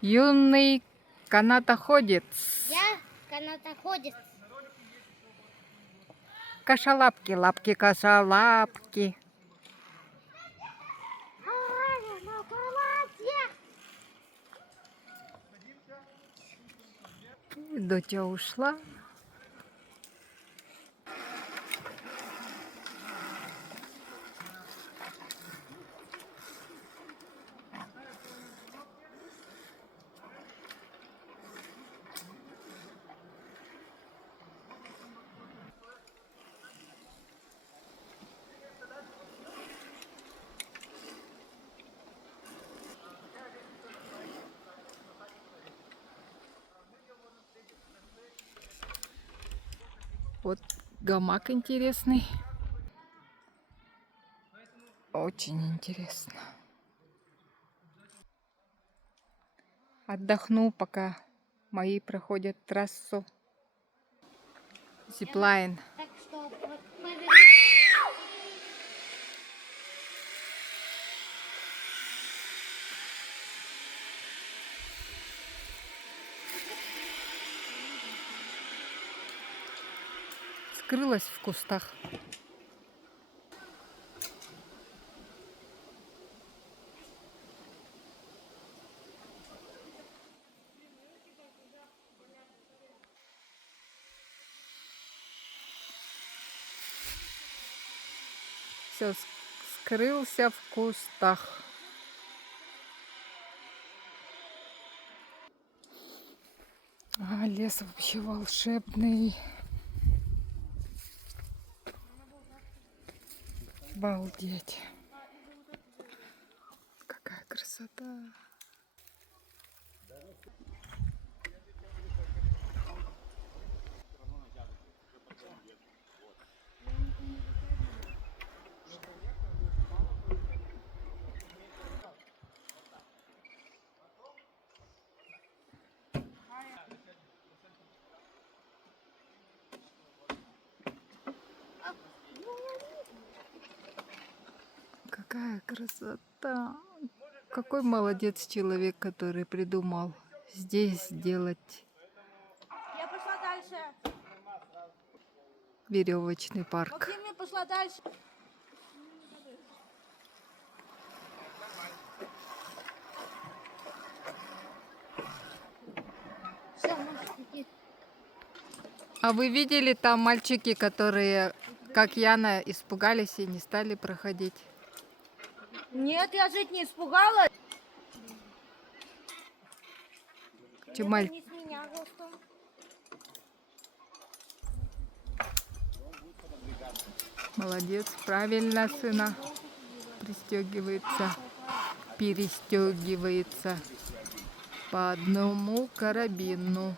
Юный канатоходец. Я канатоходец. Кошалапки, лапки, кошалапки. На палате. Доча ушла. Вот гамак интересный. Очень интересно. Отдохну, пока мои проходят трассу. Зиплайн. Так что Скрылась в кустах. Все, скрылся в кустах. А, лес вообще волшебный. Обалдеть. Какая красота. Какая красота. Какой молодец человек, который придумал здесь сделать я пошла дальше. веревочный парк. Максим, я пошла дальше. Все, можешь идти. А вы видели там мальчики, которые, как Яна, испугались и не стали проходить? Нет, я жить не испугалась. Чемаль. Не с меня ростом. Молодец, правильно, сына. Пристегивается, перестегивается по одному карабину.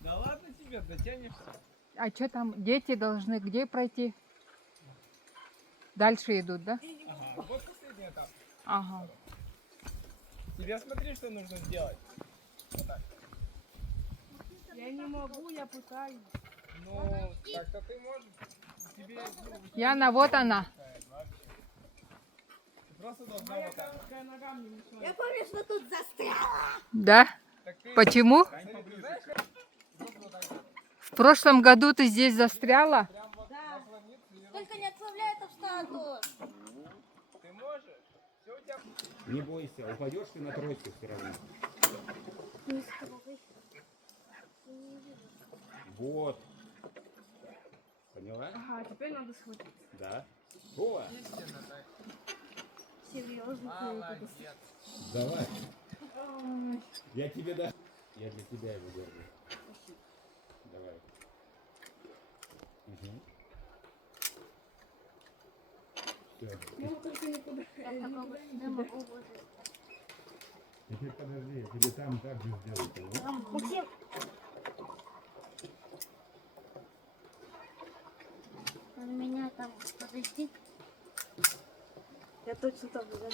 Да ладно тебе, дотянешься. А что там, дети должны где пройти? Дальше идут, да? Ага, вот последний этап. Ага. Тебе смотри, что нужно сделать. Вот так. Я не могу, я пытаюсь. Ну, так-то ты можешь. Тебе, Яна, вот она. ты просто должна вот так. Я помню, что тут застряла. Да? Так ты Почему? стань поближе. Знаешь, как? Просто вот так вот. В прошлом году ты здесь застряла? Прям вот Да. наклониться и Только не отправляй это в статус. ты можешь. Все у тебя. Не бойся, упадешь ты на тросик все равно. Вот. Поняла? Ага, теперь надо схватить. Да. О, Серьезно. Молодец. давай. Я тебе да. Я для тебя его держу. Давай. Угу. Все. Теперь подожди, я тебе там так же сделаю. Поняла? Максим. У меня там, подожди. Я точно там буду.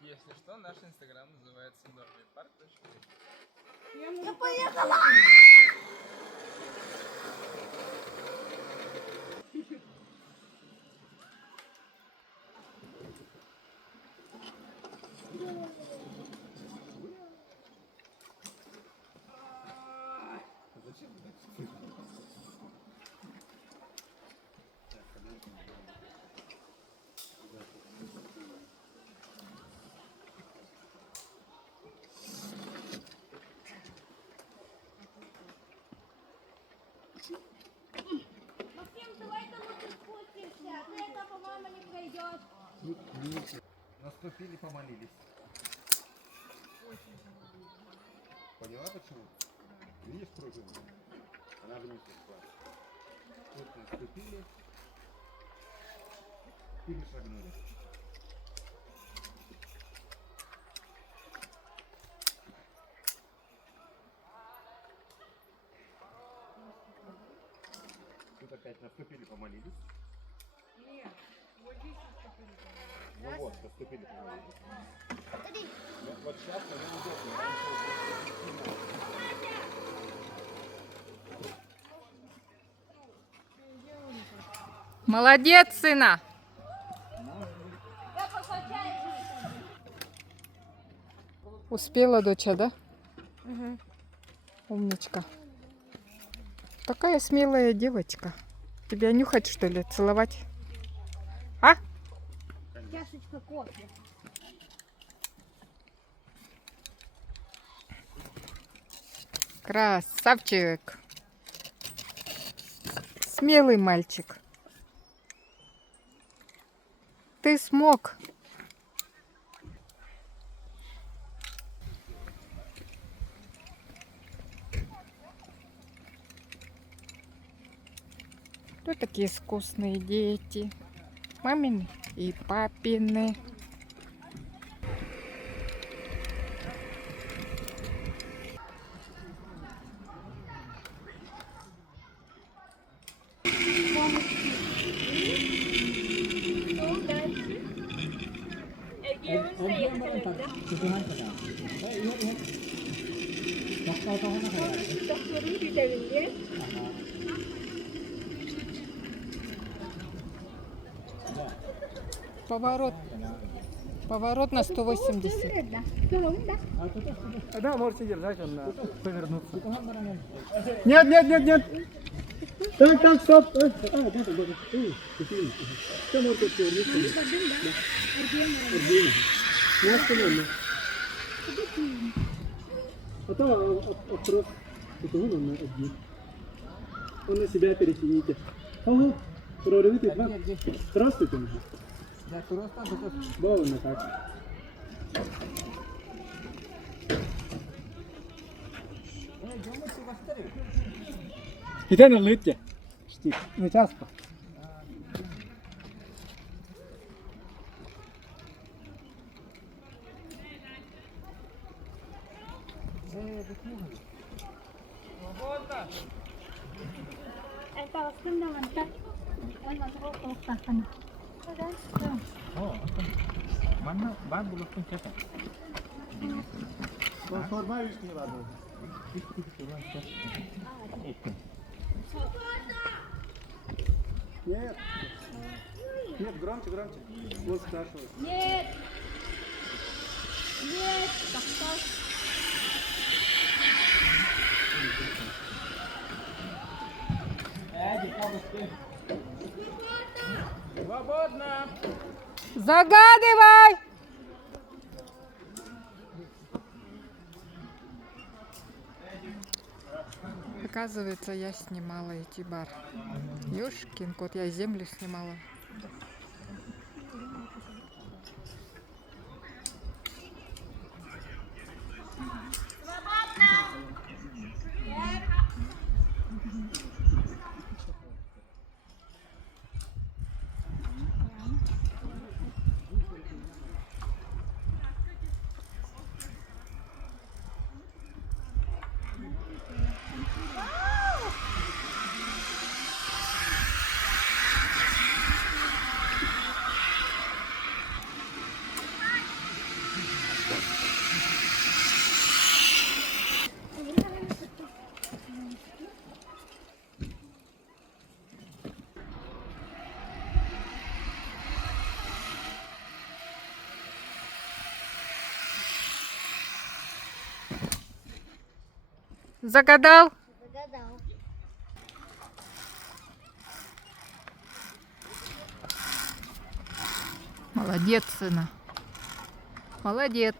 Если что, наш инстаграм называется Норми Парк. Я поехала! Зачем ты так спишь? Максим, давай-ка лучше спустимся, а ты это, по-моему, не пройдет. Наступили, помолились. Поняла почему? Видишь пружину? Она вниз ушла. Тут наступили, перешагнули. Тут опять наступили, помолились. Нет, вот здесь наступили. Ну вот, наступили, помолились. Ну, вот сейчас мы неудобно. Молодец, сына! Я покачаюсь. Успела, доча, да? Умничка. Такая смелая девочка. Тебя нюхать, что ли, целовать? А? Чашечка кофе. Красавчик. Смелый мальчик. Ты смог. Кто такие искусные дети? Мамины и папины. Поворот. Поворот на 180. Да, можете держать, он повернуться. Нет, нет, нет, нет. Так, так, стоп. Да, да, да. Что можете повернуться? Не останови. А то вопрос. Это вон он на один. Он на себя перетяните. Ого, прорывите два. Здравствуйте. Бавно так. Miten on nyt? Ne jaspa. Это основного, так? Он нас рукой. Mana ban belum pencet. Formal не ладно. Нет. Нет, громче, громче. Вот спрашивают. Нет. Нет. Так что? Свободно! Загадывай! Оказывается, я снимала эти бар. Ёшкин кот, я землю снимала. Загадал? Загадал. Молодец, сына. Молодец.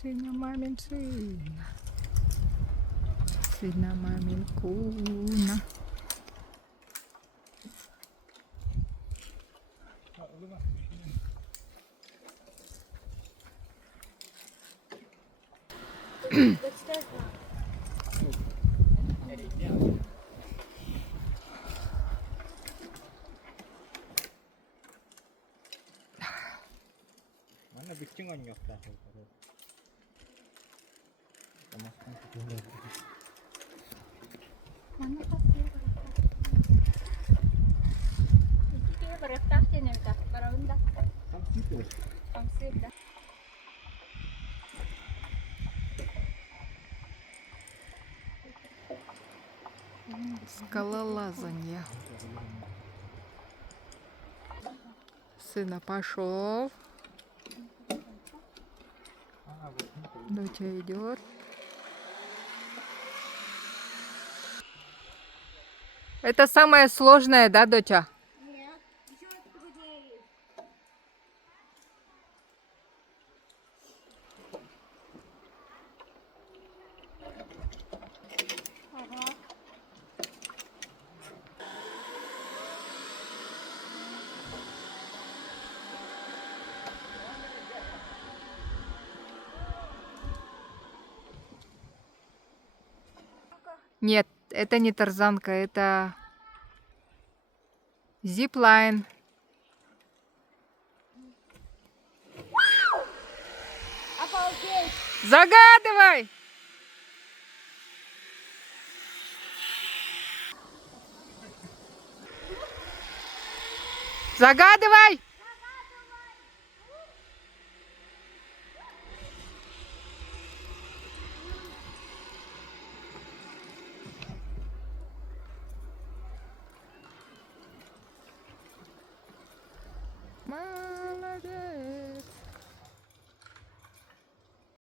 Сына мамин сын. Сына мамин куна. Mana bikin anyok dah. Mana pasti Ini bereftahnya nih, Kak. Barunda. Там сипел. Памсып, да? Скалолазанье. Сына пошел. Доча идет. Это самое сложное, да, доча? Нет, еще труднее. Ага. Нет, это не тарзанка, это зиплайн. Обалдеть! Загадывай! Загадывай!